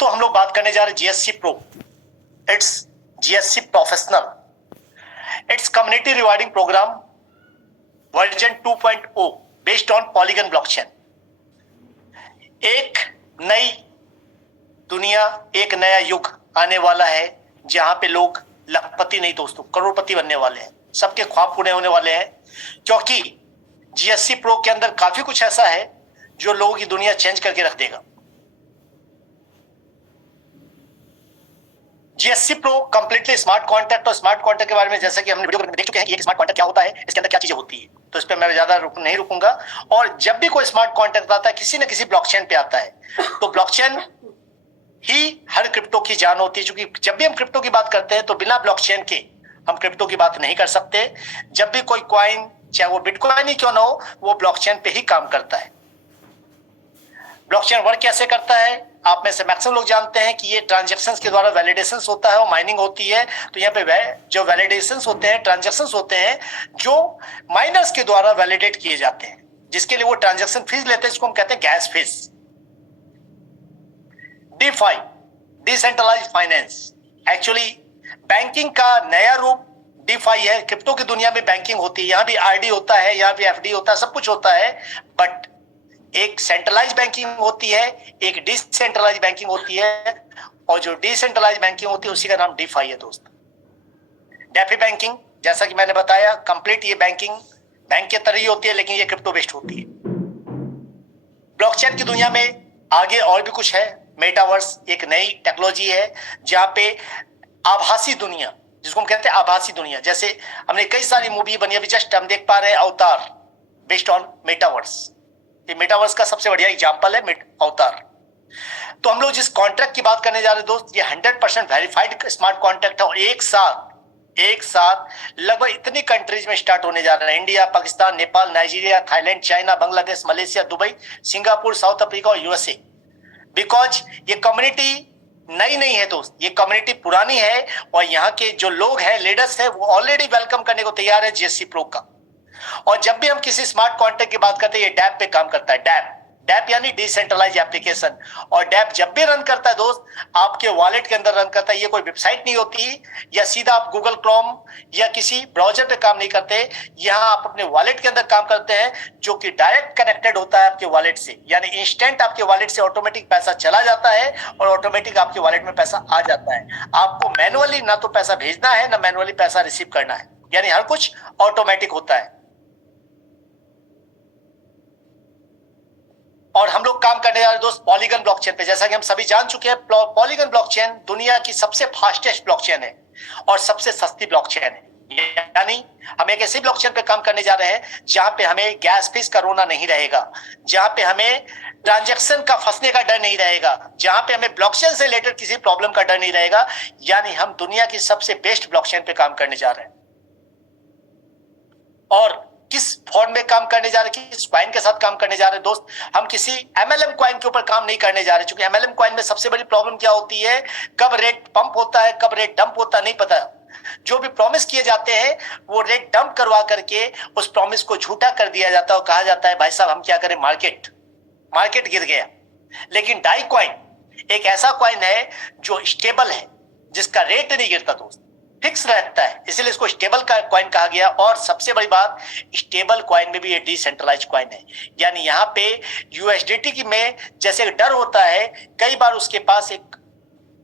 दोस्तों हम लोग बात करने जा रहे हैं GSC pro. It's GSC professional. It's community rewarding program version 2.0 based on Polygon blockchain. एक नई दुनिया, एक नया युग आने वाला है जहां पे लोग लखपति नहीं दोस्तों करोड़पति बनने वाले हैं। सबके ख्वाब पूरे होने वाले हैं, क्योंकि जीएससी प्रो के अंदर काफी कुछ ऐसा है जो लोगों की दुनिया चेंज करके रख देगा। GSC pro completely smart contract, और स्मार्ट कॉन्ट्रैक्ट के बारे में जैसा कि हमने वीडियो में देख चुके हैं, एक स्मार्ट कॉन्ट्रैक्ट क्या होता है, इसके अंदर क्या चीजें होती है, तो इस पर मैं ज्यादा नहीं रुकूंगा। और जब भी कोई स्मार्ट कॉन्ट्रैक्ट आता है किसी न किसी ब्लॉकचेन पे आता है, तो ब्लॉकचेन ही हर क्रिप्टो की जान होती है। क्योंकि जब भी हम क्रिप्टो की बात करते हैं तो बिना ब्लॉकचेन के हम क्रिप्टो की बात नहीं कर सकते। जब भी कोई कॉइन, चाहे वो बिटकॉइन ही क्यों ना हो, वो ब्लॉकचेन पे ही काम करता है। ब्लॉकचेन वर्क कैसे करता है, आप में से मैक्सिमम लोग जानते हैं कि ये ट्रांजैक्शंस के द्वारा वैलिडेशंस होता है और माइनिंग होती है। तो यहाँ पे जो वैलिडेशंस होते हैं, ट्रांजैक्शंस होते हैं जो माइनर्स के द्वारा वैलिडेट किए जाते हैं, जिसके लिए वो ट्रांजैक्शन फीस लेते हैं, जिसको हम कहते हैं gas fees. DeFi, decentralised finance, actually banking का नया रूप डीफाई है। क्रिप्टो की दुनिया में बैंकिंग होती है, यहाँ भी आरडी होता है, यहाँ भी एफडी होता है, सब कुछ होता है, बट एक सेंट्रलाइज बैंकिंग होती है, एक डिसेंट्रलाइज बैंकिंग होती है, और जो डिसेंट्रलाइज बैंकिंग होती है उसी का नाम डीफाई है दोस्त। डेफी बैंकिंग, जैसा कि मैंने बताया, कंप्लीट ये बैंकिंग बैंक के तरह ही होती है, लेकिन ये क्रिप्टो बेस्ड होती है। ब्लॉकचेन की दुनिया में आगे और भी कुछ है। मेटावर्स एक नई टेक्नोलॉजी है जहां पे आभासी दुनिया, जिसको हम कहते हैं आभासी दुनिया, जैसे हमने कई सारी मूवी बनी, अभी जस्ट हम देख पा रहे हैं अवतार, बेस्ड ऑन मेटावर्स। ये मेटावर्स का सबसे बढ़िया एग्जांपल है अवतार। तो हम लोग जिस कॉन्ट्रैक्ट की बात करने जा रहे हैं दोस्त, ये 100% वेरीफाइड स्मार्ट कॉन्ट्रैक्ट है, और एक साथ लगभग इतनी कंट्रीज में स्टार्ट होने जा रहा है: India, Pakistan, Nepal, Nigeria, Thailand, China, Bangladesh, Malaysia, Dubai, Singapore, south Africa और यूएसए। बिकॉज ये कम्युनिटी नई नहीं है दोस्त, ये कम्युनिटी पुरानी है, और यहाँ के जो लोग हैं, लीडर्स हैं, वो ऑलरेडी वेलकम करने को तैयार है जीएससी प्रो का। और जब भी हम किसी स्मार्ट कॉन्ट्रैक्ट की बात करते हैं, ये डैप पे काम करता है। डैप यानी डिसेंट्रलाइज एप्लीकेशन। और डैप जब भी रन करता है दोस्त, आपके वॉलेट के अंदर रन करता है। ये कोई वेबसाइट नहीं होती, या सीधा आप गूगल क्रोम या किसी ब्राउजर पे काम नहीं करते। यहाँ आप अपने वॉलेट के अंदर काम करते हैं, जो कि डायरेक्ट कनेक्टेड होता है आपके वॉलेट से, यानी इंस्टेंट आपके वॉलेट से ऑटोमेटिक पैसा चला जाता है और ऑटोमेटिक आपके वॉलेट में पैसा आ जाता है। आपको मैनुअली ना तो पैसा भेजना है, ना मैनुअली पैसा रिसीव करना है, यानी हर कुछ ऑटोमेटिक होता है। और हम लोग काम करने जा रहे हैं दोस्त पॉलीगन ब्लॉकचेन पे। जैसा कि हम सभी जान चुके हैं, पॉलीगन ब्लॉकचेन दुनिया की सबसे फास्टेस्ट ब्लॉकचेन है और सबसे सस्ती ब्लॉकचेन है। यानी हम एक ऐसी ब्लॉकचेन पे काम करने जा रहे हैं जहां पे हमें गैस फीस का रोना नहीं रहेगा, जहां पे हमें ट्रांजैक्शन का फंसने का डर नहीं रहेगा, जहां पे हमें ब्लॉकचेन से रिलेटेड किसी प्रॉब्लम का डर नहीं रहेगा। यानी हम दुनिया की सबसे बेस्ट ब्लॉकचेन पे काम करने जा रहे हैं। और किस फॉर्म में काम करने जा रहे हैं, किस कॉइन के साथ काम करने जा रहे हैं दोस्त, हम किसी एमएलएम कॉइन के ऊपर काम नहीं करने जा रहे, क्योंकि एमएलएम कॉइन में सबसे बड़ी प्रॉब्लम क्या होती है, कब रेट पंप होता है, कब रेट डंप होता है, नहीं पता। जो भी प्रॉमिस किए जाते हैं वो रेट डंप करवा करके उस प्रॉमिस को झूठा कर दिया जाता है, और कहा जाता है भाई साहब हम क्या करें, मार्केट गिर गया। लेकिन डाई कॉइन एक ऐसा कॉइन है जो स्टेबल है, जिसका रेट नहीं गिरता दोस्त, फिक्स रहता है, इसलिए इसको स्टेबल का कॉइन कहा गया। और सबसे बड़ी बात, स्टेबल कॉइन में भी ये डिसेंट्रलाइज कॉइन है। यानी यहाँ पे यूएसडीटी की में जैसे डर होता है, कई बार उसके पास एक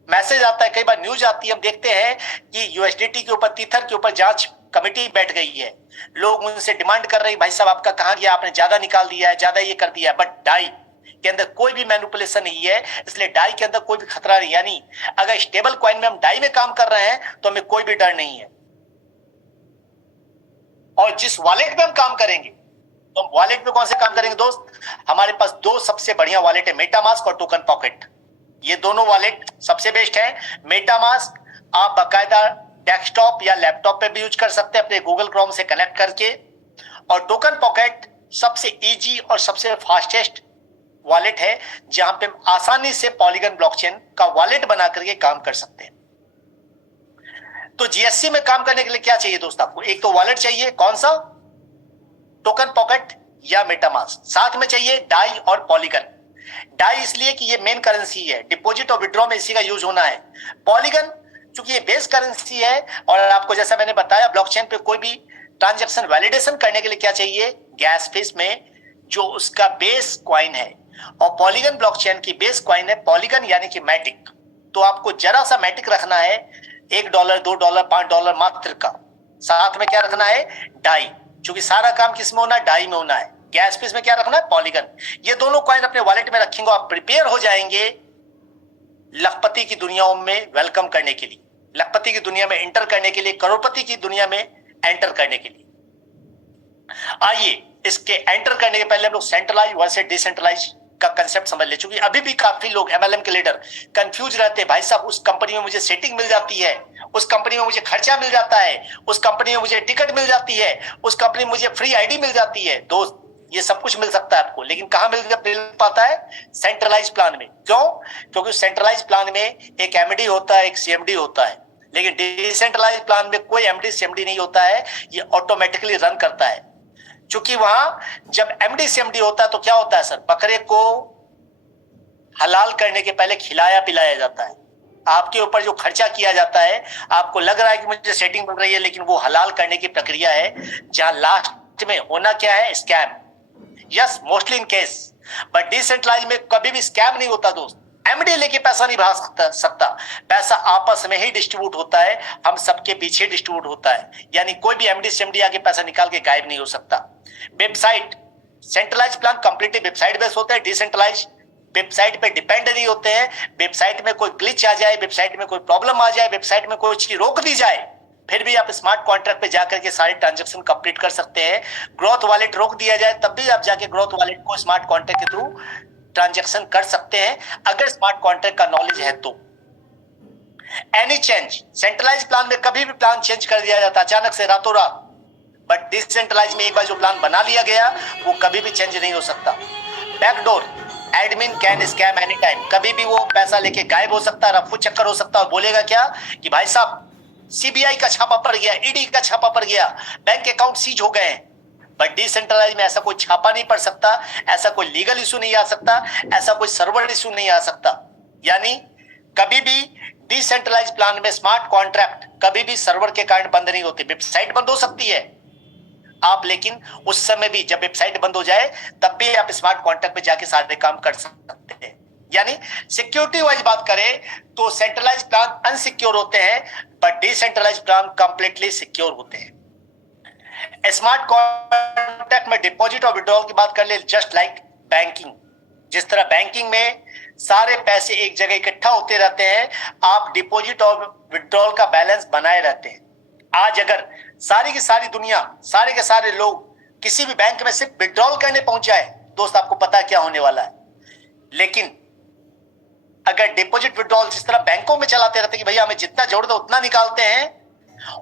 मैसेज आता है, कई बार न्यूज आती है, हम देखते हैं कि यूएसडीटी के ऊपर, तीथर के ऊपर जांच कमेटी बैठ गई है, लोग उनसे डिमांड कर रहे हैं भाई साहब आपका कहां गया, आपने ज्यादा निकाल दिया है, ज्यादा ये कर दिया है। बट डाई के अंदर कोई भी मैनिपुलेशन नहीं है, इसलिए डाई के अंदर कोई भी खतरा नहीं। यानी अगर स्टेबल कॉइन में हम डाई में काम कर रहे हैं तो हमें कोई भी डर नहीं है। और जिस वॉलेट में हम काम करेंगे, तो हम वॉलेट में कौन से काम करेंगे दोस्त, हमारे पास दो सबसे बढ़िया वॉलेट है, मेटामास्क और टोकन पॉकेट। ये दोनों वॉलेट सबसे बेस्ट है। मेटामास्क आप बाकायदा डेस्कटॉप या लैपटॉप पे भी यूज कर सकते हैं अपने गूगल क्रोम से कनेक्ट करके। और टोकन पॉकेट सबसे इजी और सबसे फास्टेस्ट वॉलेट है, जहां पे हम आसानी से पॉलीगन ब्लॉकचेन का वॉलेट बना करके काम कर सकते हैं। तो जीएससी में काम करने के लिए क्या चाहिए दोस्त आपको, एक तो वॉलेट चाहिए, कौन सा, टोकन पॉकेट या मेटामास्क, साथ में चाहिए डाई और पॉलीगन। डाई इसलिए कि ये मेन करेंसी है, डिपॉजिट और विड्रॉ में इसी का यूज होना है। पॉलीगन चूंकि ये बेस करेंसी है, और आपको जैसा मैंने बताया ब्लॉकचेन पे कोई भी ट्रांजैक्शन वैलिडेशन करने के लिए क्या चाहिए, गैस फीस में जो उसका बेस कॉइन है, और पॉलीगन ब्लॉकचेन की बेस कॉइन है पॉलीगन यानी कि मैटिक। तो आपको जरा सा मैटिक रखना है, $1, $2, $5 मात्र का। साथ में क्या रखना है, डाई, क्योंकि सारा काम किस में होना है, डाई में होना है। गैस फीस में क्या रखना है, पॉलीगन। ये दोनों कॉइन अपने वॉलेट में रखेंगे, आप प्रिपेयर हो जाएंगे लखपति की दुनिया में वेलकम करने के लिए, लखपति की दुनिया में एंटर करने के लिए, करोड़पति की दुनिया में एंटर करने के लिए। आइए इसके एंटर करने के पहले हम लोग सेंट्रलाइज वर्सेस डिसेंट्रलाइज का कंसेप्ट समझ ले, चूंकि अभी भी काफी लोग एमएलएम के लीडर कंफ्यूज रहते हैं। भाई साहब उस कंपनी में मुझे सेटिंग मिल जाती है, उस कंपनी में मुझे खर्चा मिल जाता है, उस कंपनी में मुझे टिकट मिल जाती है, उस कंपनी में मुझे फ्री आईडी मिल जाती है। दोस्त ये सब कुछ मिल सकता है आपको, लेकिन कहां मिल पाता है, सेंट्रलाइज प्लान में। क्यों? क्योंकि सेंट्रलाइज प्लान में एक एमडी होता है, एक सीएमडी होता है, लेकिन डिसेंट्रलाइज प्लान में कोई एमडी सीएमडी नहीं होता है, ये ऑटोमेटिकली रन करता है। क्योंकि वहां जब एमडी सीएमडी होता है तो क्या होता है सर, बकरे को हलाल करने के पहले खिलाया पिलाया जाता है। आपके ऊपर जो खर्चा किया जाता है, आपको लग रहा है कि मुझे सेटिंग मिल रही है, लेकिन वो हलाल करने की प्रक्रिया है, जहां लास्ट में होना क्या है, scam. Yes, mostly in case, but decentralise में कभी भी स्कैम नहीं होता दोस्त। एमडी लेके पैसा नहीं भाग सकता, पैसा आपस में ही डिस्ट्रीब्यूट होता है, हम सबके पीछे डिस्ट्रीब्यूट होता है। यानी कोई भी एमडी सेमडी आके पैसा निकाल के गायब नहीं हो सकता। Website, centralise plan completely website based होता है, डिसेंट्रलाइज वेबसाइट पे डिपेंड नहीं होते हैं। वेबसाइट में कोई ग्लिच आ जाए, वेबसाइट में कोई प्रॉब्लम आ जाए, वेबसाइट में कोई चीज रोक दी जाए, फिर भी आप स्मार्ट कॉन्ट्रैक्ट पे जाकर के सारे ट्रांजैक्शन कंप्लीट कर सकते हैं। ग्रोथ वॉलेट रोक दिया जाए, तब भी आप जाके ग्रोथ वॉलेट को स्मार्ट कॉन्ट्रैक्ट के थ्रू ट्रांजैक्शन कर सकते हैं, अगर स्मार्ट कॉन्ट्रैक्ट का नॉलेज है तो। एनी चेंज, सेंट्रलाइज प्लान में कभी भी प्लान चेंज कर दिया जाता अचानक से रातों रात, बट डिसेंट्रलाइज में एक बार जो प्लान बना लिया गया वो कभी भी चेंज नहीं हो सकता। Backdoor, admin can scam any time, कभी भी वो पैसा लेके गायब हो सकता है, रफू चक्कर हो सकता है, और बोलेगा क्या कि भाई साहब सीबीआई का छापा पड़ गया, ईडी का छापा पड़ गया, बैंक अकाउंट सीज हो गए। बट डिसेंट्रलाइज में ऐसा कोई छापा नहीं पड़ सकता, ऐसा कोई लीगल इशू नहीं आ सकता, ऐसा कोई सर्वर इशू नहीं आ सकता। यानी कभी भी डिसेंट्रलाइज प्लान में स्मार्ट कॉन्ट्रैक्ट कभी भी सर्वर के कारण बंद नहीं होते। वेबसाइट बंद हो सकती है आप, लेकिन उस समय भी जब वेबसाइट बंद हो जाए तब भी आप स्मार्ट कॉन्ट्रैक्ट पे जाके सारे काम कर सकते हैं। यानी सिक्योरिटी वाइज बात करें तो सेंट्रलाइज प्लान अनसिक्योर होते हैं, but decentralise plan completely secure होते हैं। स्मार्ट कॉन्ट्रैक्ट में डिपॉजिट और विड्रॉल की बात कर ले, जस्ट लाइक बैंकिंग। जिस तरह बैंकिंग में सारे पैसे एक जगह इकट्ठा होते रहते हैं, आप डिपॉजिट और विड्रॉल का बैलेंस बनाए रहते हैं। आज अगर सारी की सारी दुनिया, सारे के सारे लोग किसी भी बैंक में सिर्फ विड्रॉल करने पहुंच जाए, दोस्त आपको पता क्या होने वाला है। लेकिन अगर डिपॉजिट विड्रॉल जिस तरह बैंकों में चलाते रहते कि भैया हमें जितना जरूरत है उतना निकालते हैं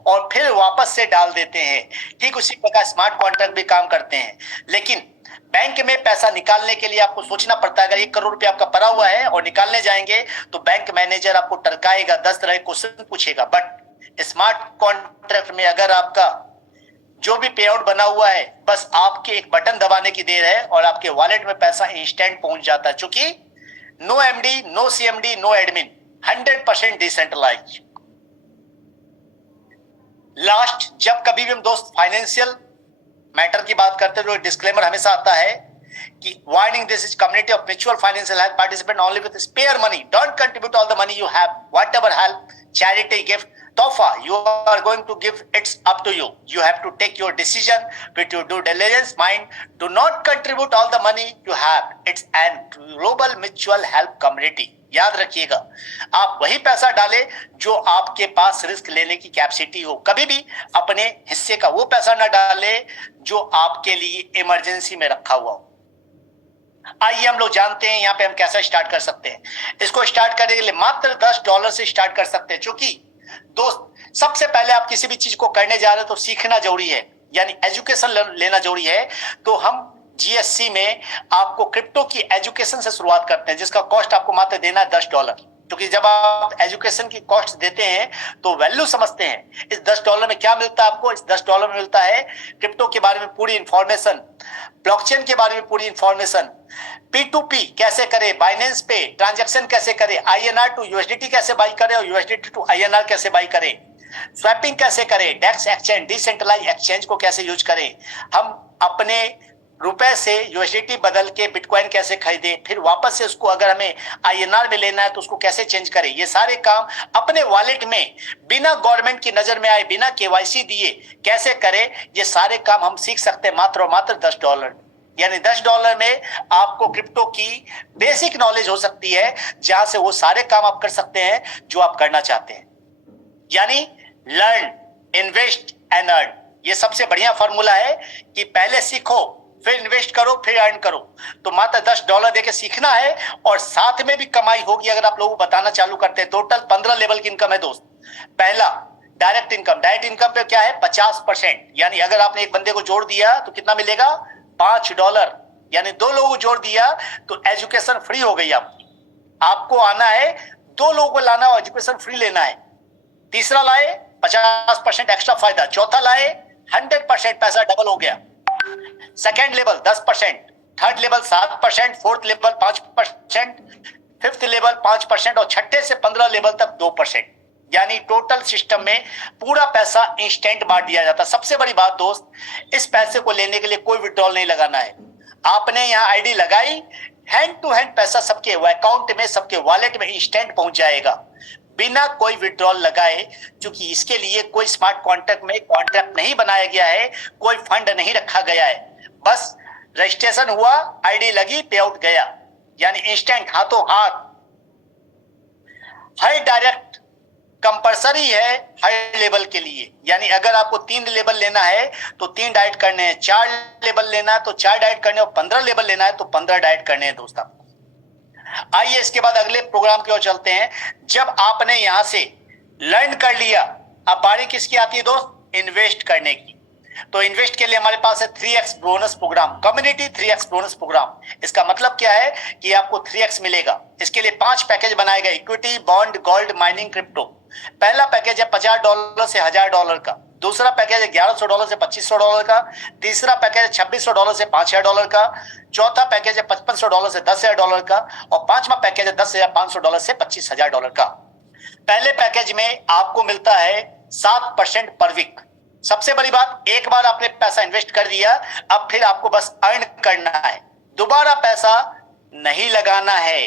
और फिर वापस से डाल देते हैं, ठीक उसी प्रकार स्मार्ट कॉन्ट्रैक्ट भी काम करते हैं। लेकिन बैंक में पैसा निकालने के लिए आपको सोचना पड़ता है। अगर 1 करोड़ रुपया आपका पड़ा हुआ है और निकालने जाएंगे तो बैंक मैनेजर आपको टरकाएगा, 10 तरह के क्वेश्चन पूछेगा। बट स्मार्ट कॉन्ट्रैक्ट में अगर आपका जो भी पे आउट बना हुआ है, बस आपके एक बटन दबाने की देर है और आपके वॉलेट में पैसा इंस्टेंट पहुंच जाता है। क्योंकि no MD, no CMD, no admin, 100% decentralise. Last, जब कभी भी हम दोस्त फाइनेंशियल मैटर की बात करते हैं तो डिस्क्लेमर हमेशा आता है कि warning, this is community of mutual financial help, participate only with spare money, don't contribute all the money you have, whatever help, charity, gift, तोहफा you are going to give, it's up to you. You have to take your decision with your due diligence mind. Do not contribute all the money you have. It's an global mutual help community. याद रखिएगा, आप वही पैसा डालें जो आपके पास risk लेने की कैपेसिटी हो। कभी भी अपने हिस्से का वो पैसा ना डालें जो आपके लिए इमरजेंसी में रखा हुआ हो। आइए हम लोग जानते हैं यहाँ पे हम कैसा स्टार्ट कर सकते हैं। इसको स्टार्ट करने के लिए मात्र $10 से स्टार्ट कर सकते हैं। क्योंकि दोस्त सबसे पहले आप किसी भी चीज को करने जा रहे हैं तो सीखना जरूरी है, यानी एजुकेशन लेना जरूरी है। तो हम जीएससी में आपको क्रिप्टो की एजुकेशन से शुरुआत करते हैं, जिसका कॉस्ट आपको मात्र देना है $10। क्योंकि जब आप एजुकेशन की कॉस्ट देते हैं तो वैल्यू समझते हैं। इस $10 में क्या मिलता है आपको? इस $10 में मिलता है क्रिप्टो के बारे में पूरी इंफॉर्मेशन, ब्लॉकचेन के बारे में पूरी इंफॉर्मेशन, P2P कैसे करें, बाइनेंस पे ट्रांजैक्शन कैसे करें, INR टू USDT कैसे बाई करें और USDT टू INR कैसे बाई करें, स्वैपिंग कैसे करें, डेक्स एक्सचेंज, डिसेंट्रलाइज एक्सचेंज को कैसे यूज करें, हम अपने रुपए से यूएसडीटी बदल के बिटकॉइन कैसे खरीदें, फिर वापस से उसको अगर हमें आईएनआर में लेना है तो उसको कैसे चेंज करें, ये सारे काम अपने वॉलेट में बिना गवर्नमेंट की नजर में आए, बिना केवाईसी दिए कैसे करें, ये सारे काम हम सीख सकते हैं मात्र और मात्र $10। यानी $10 में आपको क्रिप्टो की बेसिक नॉलेज हो सकती है, जहां से वो सारे काम आप कर सकते हैं जो आप करना चाहते हैं। यानी लर्न, इन्वेस्ट एंड अर्न, ये सबसे बढ़िया फॉर्मूला है कि पहले सीखो, फिर इन्वेस्ट करो, फिर अर्न करो। तो मात्र $10 देके सीखना है और साथ में भी कमाई होगी अगर आप लोगों को बताना चालू करते हैं। टोटल 15 लेवल की इनकम है दोस्त। पहला डायरेक्ट इनकम, डायरेक्ट इनकम पे क्या है 50%, यानी अगर आपने एक बंदे को जोड़ दिया तो कितना मिलेगा $5, यानी 2 लोगों को जोड़ दिया तो एजुकेशन फ्री हो गई आपकी। आपको आना है 2 लोगों को लाना और एजुकेशन फ्री लेना है। तीसरा लाए 50% एक्स्ट्रा फायदा, चौथा लाए 100% पैसा डबल हो गया, second level 10%, third level 7%, fourth level 5%, fifth level 5% और छठे से 15 लेवल तक 2%। यानी टोटल सिस्टम में पूरा पैसा इंस्टेंट बांट दिया जाता है। सबसे बड़ी बात दोस्त, इस पैसे को लेने के लिए कोई विड्रॉल नहीं लगाना है। आपने यहाँ आईडी लगाई, हैंड टू हैंड पैसा सबके अकाउंट में, सबके वॉलेट में इंस्टेंट पहुंच जाएगा बिना कोई विड्रॉल लगाए, क्योंकि इसके लिए कोई स्मार्ट कॉन्ट्रैक्ट में कॉन्ट्रैक्ट नहीं बनाया गया है, कोई फंड नहीं रखा गया है। बस रजिस्ट्रेशन हुआ, आईडी लगी, पे आउट गया, यानी इंस्टेंट, हाथों हाथ। हर डायरेक्ट कंपलसरी है हर लेवल के लिए, यानी अगर आपको 3 लेवल लेना है तो 3 डाइट करने हैं, 4 लेवल लेना है तो 4 डाइट करने, और 15 लेवल लेना है तो 15 डाइट करने हैं दोस्त आपको। आइए इसके बाद अगले प्रोग्राम की ओर चलते हैं। जब आपने यहां से लर्न कर लिया, अब बारी किसकी आती है दोस्त? इन्वेस्ट करने की। तो इन्वेस्ट के लिए हमारे पास है 3x bonus program, community 3x bonus program. इसका मतलब क्या है कि आपको 3x मिलेगा। इसके लिए 5 पैकेज बनाए गए, equity, bond, gold, mining, crypto. पहला पैकेज है $50 से $1000 का, दूसरा पैकेज है $1100 से $2500 का, तीसरा पैकेज है $2600 से $5000 का, चौथा पैकेज है $5500 से $10000 का, और पांचवा पैकेज है $10500 से $25000 का। पहले पैकेज में आपको मिलता है 7% पर वीक। सबसे बड़ी बात, एक बार आपने पैसा इन्वेस्ट कर दिया, अब फिर आपको बस अर्न करना है, दोबारा पैसा नहीं लगाना है।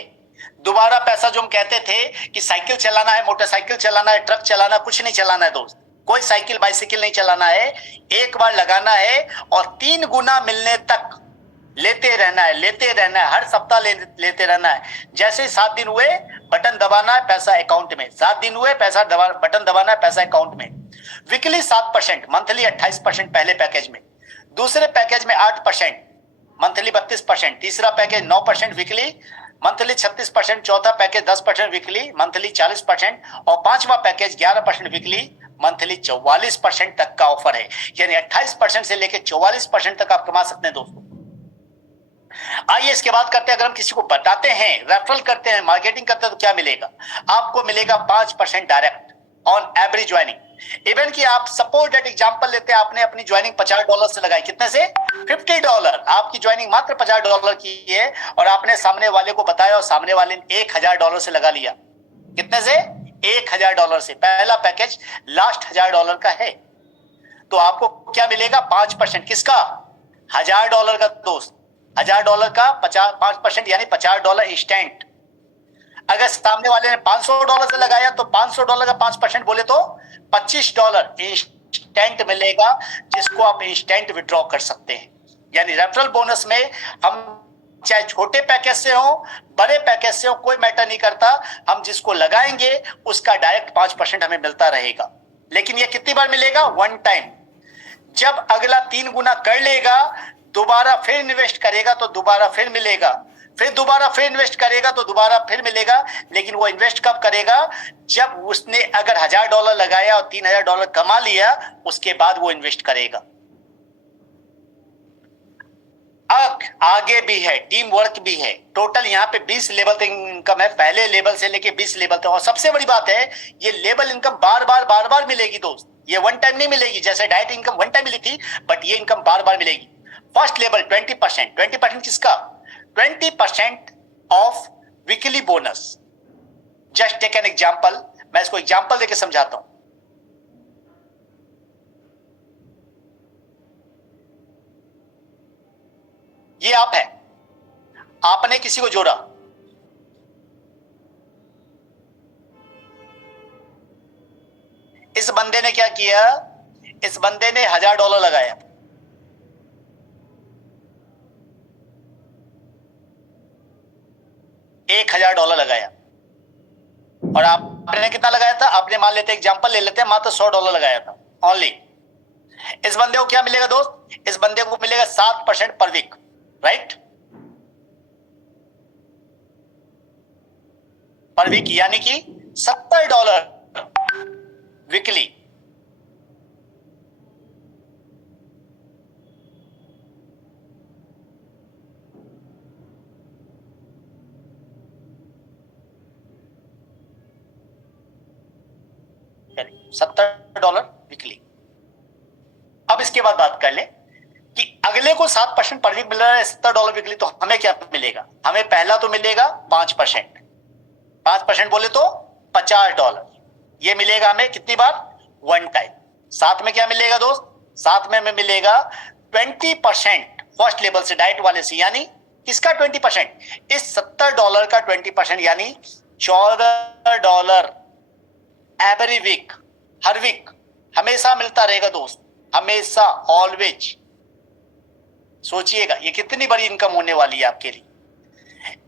दोबारा पैसा जो हम कहते थे कि साइकिल चलाना है, मोटरसाइकिल चलाना है, ट्रक चलाना, कुछ नहीं चलाना है दोस्त, कोई साइकिल बाइसिकल नहीं चलाना है। एक बार लगाना है और 3 गुना मिलने तक लेते रहना है, लेते रहना है, हर सप्ताह लेते रहना है। जैसे ही 7 दिन हुए बटन दबाना है, पैसा अकाउंट में, 7 दिन हुए पैसा बटन दबाना है, पैसा अकाउंट में। वीकली 7%, मंथली 28% पहले पैकेज में, दूसरे पैकेज में 8%, मंथली 32%, तीसरा पैकेज 9% वीकली, मंथली 36%, चौथा पैकेज 10% वीकली, मंथली 40%, और पांचवा पैकेज 11% वीकली, मंथली 44% तक का ऑफर है। यानी 28% से लेकर 44% तक आप कमा सकते हैं दोस्तों। आइए इसके बाद करते हैं, अगर हम किसी को बताते हैं, रेफरल करते हैं, मार्केटिंग करते हैं तो क्या मिलेगा? आपको मिलेगा 5% direct on every joining. Even कि आप सपोज दैट एग्जांपल लेते हैं, आपने अपनी ज्वाइनिंग $50 से लगाई, कितने से? $50। आपकी ज्वाइनिंग मात्र $50 की है और आपने सामने वाले को बताया और सामने वाले ने $1000 से लगा लिया। कितने से? $1000 से। पहला पैकेज लास्ट $1000 का है, तो आपको क्या मिलेगा? 5%। किसका? $1000 का दोस्त, $1000 का 5% यानी $50 इंस्टेंट। अगर सामने वाले ने $500 से लगाया तो $500 का 5% बोले तो $25 इंस्टेंट मिलेगा, जिसको आप इंस्टेंट विड्रॉ कर सकते हैं। यानी रेफरल बोनस में हम चाहे छोटे पैकेज से हो, बड़े पैकेज से हो, कोई मैटर नहीं करता, हम जिसको लगाएंगे उसका डायरेक्ट 5% हमें मिलता रहेगा। लेकिन ये कितनी बार मिलेगा? 1 टाइम। जब अगला 3 गुना कर लेगा, दोबारा फिर इन्वेस्ट करेगा तो दोबारा फिर मिलेगा, फिर दोबारा फिर इन्वेस्ट करेगा तो दोबारा फिर मिलेगा। लेकिन वो इन्वेस्ट कब करेगा? जब उसने अगर $1000 लगाया और $3000 कमा लिया, उसके बाद वो इन्वेस्ट करेगा। आगे भी है, टीम वर्क भी है। टोटल यहाँ पे 20 लेवल तक इनकम है, पहले लेवल से लेके 20 लेवल तक। और सबसे बड़ी बात है, ये लेवल इनकम बार बार मिलेगी दोस्त, ये वन टाइम नहीं मिलेगी। जैसे डायरेक्ट इनकम वन टाइम मिली थी, बट ये इनकम बार बार मिलेगी। फर्स्ट लेवल 20%, 20% किसका? 20% of weekly bonus. Just take an example, मैं इसको एग्जाम्पल देके समझाता हूं। ये आप है, आपने किसी को जोड़ा, इस बंदे ने क्या किया, इस बंदे ने $1000 लगाया, $1000 लगाया। और आपने कितना लगाया था? आपने मान लेते एग्जांपल ले लेते हैं, मात्र $100 लगाया था ओनली। इस बंदे को क्या मिलेगा दोस्त? इस बंदे को मिलेगा 7% पर वीक, राइट? पर वीक, यानी कि $70 वीकली। $70 वीकली। अब इसके बाद बात कर ले कि अगले को 7% पर वीक मिल रहा है, $70 वीकली, तो हमें क्या मिलेगा? हमें पहला तो मिलेगा 5%, 5% बोले तो $50। ये मिलेगा हमें कितनी बार? One time. साथ में क्या मिलेगा दोस्त? साथ में हमें मिलेगा 20% फर्स्ट लेवल से, डाइट वाले से। यानी किसका 20%? इस $70 का 20%, यानी $14 एवरी वीक, हर वीक हमेशा मिलता रहेगा दोस्त, हमेशा, ऑलवेज। सोचिएगा ये कितनी बड़ी इनकम होने वाली है आपके लिए।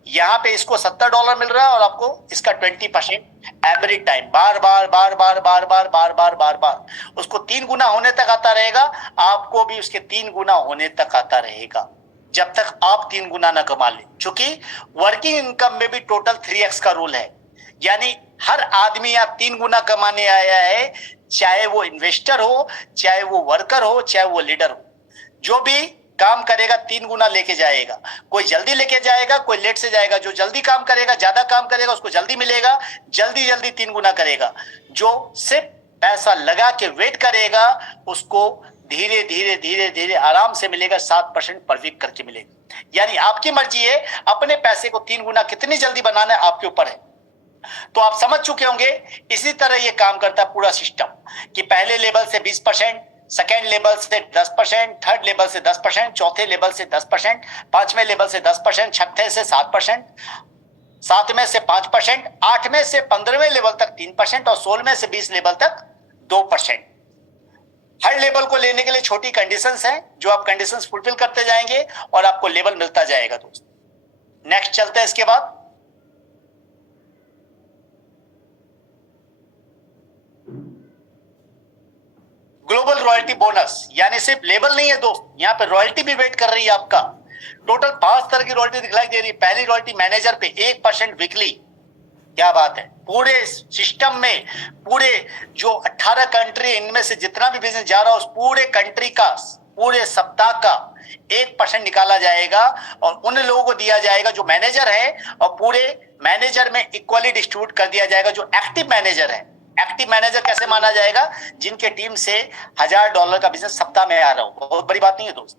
यहां पे इसको $70 मिल रहा है और आपको इसका 20% एवरी टाइम, बार बार बार बार बार बार बार बार बार बार, उसको 3 गुना होने तक आता रहेगा, आपको भी उसके 3 गुना होने तक आता रहेगा, जब तक आप 3 गुना ना कमा ले। क्योंकि वर्किंग इनकम में भी टोटल 3x का रूल है, यानी हर आदमी यहाँ 3 गुना कमाने आया है, चाहे वो इन्वेस्टर हो, चाहे वो वर्कर हो, चाहे वो लीडर हो। जो भी काम करेगा 3 गुना लेके जाएगा। कोई जल्दी लेके जाएगा, कोई लेट से जाएगा। जो जल्दी काम करेगा, ज्यादा काम करेगा, उसको जल्दी मिलेगा, जल्दी जल्दी 3 गुना करेगा। जो सिर्फ पैसा लगा के वेट करेगा, उसको धीरे धीरे धीरे धीरे आराम से मिलेगा, 7% पर वीक करके मिलेगा। यानी आपकी मर्जी है, अपने पैसे को 3 गुना कितनी जल्दी बनाना है, आपके ऊपर है। तो आप समझ चुके होंगे, इसी तरह ये काम करता है पूरा सिस्टम, कि पहले लेवल से 20%, सेकेंड लेवल से 10%, थर्ड लेवल से 10%, चौथे लेवल से 10%, पांचवें लेवल से 10%, छठे से 7%, सातवें से 5%, आठवें से 15वें लेवल तक 3% और 16वें से 20 लेवल तक 2%। हर लेवल को लेने के लिए छोटी कंडीशंस हैं, जो आप कंडीशंस फुलफिल करते जाएंगे और आपको लेवल मिलता जाएगा दोस्त। नेक्स्ट चलते हैं इसके बाद। ग्लोबल रॉयल्टी बोनस, यानी सिर्फ लेवल नहीं है दोस्त, यहाँ पे रॉयल्टी भी वेट कर रही है आपका। टोटल 5 तरह की रॉयल्टी दिखलाई दे रही है। पहली रॉयल्टी मैनेजर पे 1% वीकली। क्या बात है! पूरे सिस्टम में, पूरे जो 18 कंट्री, इनमें से जितना भी बिजनेस जा रहा है, उस पूरे कंट्री का, पूरे सप्ताह का 1% निकाला जाएगा और उन लोगों को दिया जाएगा जो मैनेजर है, और पूरे मैनेजर में इक्वली डिस्ट्रीब्यूट कर दिया जाएगा जो एक्टिव मैनेजर है। एक्टिव मैनेजर कैसे माना जाएगा? जिनके टीम से $1000 का बिजनेस सप्ताह में आ रहा हो। बहुत बड़ी बात नहीं है दोस्त।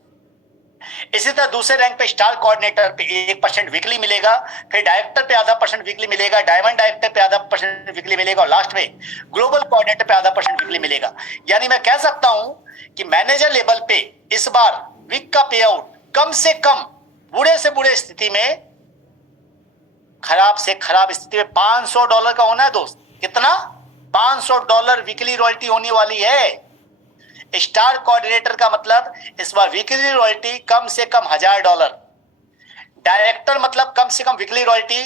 इसी तरह दूसरे रैंक पे स्टार कोऑर्डिनेटर पे 1% वीकली मिलेगा, फिर डायरेक्टर पे ½ % वीकली मिलेगा, डायमंड डायरेक्टर पे ½ % वीकली मिलेगा, और लास्ट में ग्लोबल कोऑर्डिनेटर पे ½ % वीकली मिलेगा। यानी मैं कह सकता हूं कि मैनेजर लेवल पे इस बार वीक का पे आउट कम से कम, बुरे से बुरे स्थिति में, खराब से खराब स्थिति में $500 का होना है दोस्त। कितना? $500 वीकली रॉयल्टी होने वाली है। स्टार कोऑर्डिनेटर का मतलब इस बार वीकली रॉयल्टी कम से कम $1000। डायरेक्टर मतलब कम से कम वीकली रॉयल्टी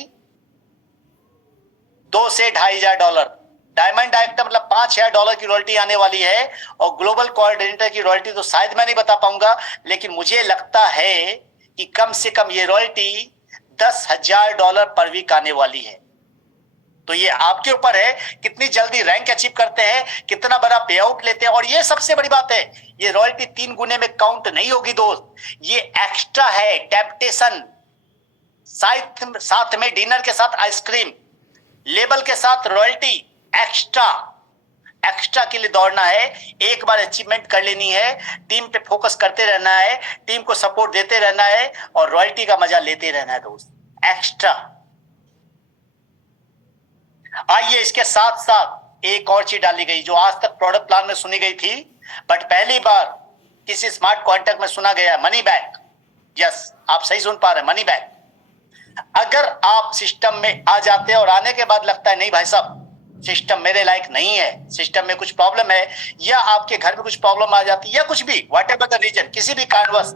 $2,000 से $2,500। डायमंड डायरेक्टर मतलब $5,000 की रॉयल्टी आने वाली है। और ग्लोबल कोऑर्डिनेटर की रॉयल्टी तो शायद मैं नहीं बता पाऊंगा, लेकिन मुझे लगता है कि कम से कम ये रॉयल्टी $10,000 पर वीक आने वाली है। तो ये आपके ऊपर है कितनी जल्दी रैंक अचीव करते हैं, कितना बड़ा पे आउट लेते हैं। और ये सबसे बड़ी बात है, ये रॉयल्टी 3 गुने में काउंट नहीं होगी दोस्त, ये एक्स्ट्रा है, टेम्पटेशन। साथ में डिनर के साथ आइसक्रीम, लेबल के साथ रॉयल्टी, एक्स्ट्रा। एक्स्ट्रा के लिए दौड़ना है, एक बार अचीवमेंट कर लेनी है, टीम पे फोकस करते रहना है, टीम को सपोर्ट देते रहना है और रॉयल्टी का मजा लेते रहना है दोस्त, एक्स्ट्रा। आइए इसके साथ साथ एक और चीज डाली गई जो आज तक प्रोडक्ट प्लान में सुनी गई थी, बट पहली बार किसी स्मार्ट कॉन्ट्रैक्ट में सुना गया, मनी बैक। यस, आप सही सुन पा रहे हैं, मनी बैक। अगर आप सिस्टम में आ जाते हैं और आने के बाद लगता है नहीं भाई साहब सिस्टम मेरे लायक नहीं है, सिस्टम में कुछ प्रॉब्लम है, या आपके घर में कुछ प्रॉब्लम आ जाती है, या कुछ भी व्हाट एवर द रीजन, किसी भी कारणवश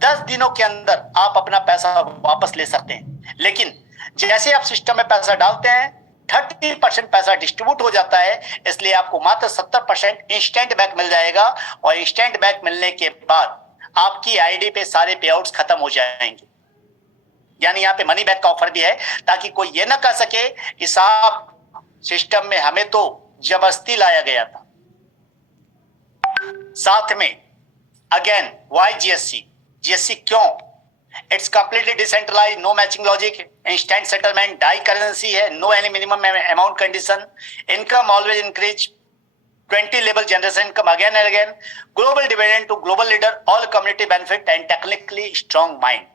10 दिनों के अंदर आप अपना पैसा वापस ले सकते हैं। लेकिन जैसे आप सिस्टम में पैसा डालते हैं 30% पैसा डिस्ट्रीब्यूट हो जाता है, इसलिए आपको मात्र 70% इंस्टेंट बैक मिल जाएगा। और इंस्टेंट बैक मिलने के बाद आपकी आईडी पे सारे पे आउट्स खत्म हो जाएंगे। यानी यहाँ पे मनी बैक का ऑफर भी है, ताकि कोई ये ना कह सके कि साहब सिस्टम में हमें तो जबरदस्ती लाया गया था। साथ में अगेन वाई जीएससी, जीएससी क्यों? It's completely decentralize, no matching logic, instant settlement, die currency है, no any minimum amount condition, income always increase, 20 level generation income again and again, global dividend to global leader, all community benefit and technically strong mind.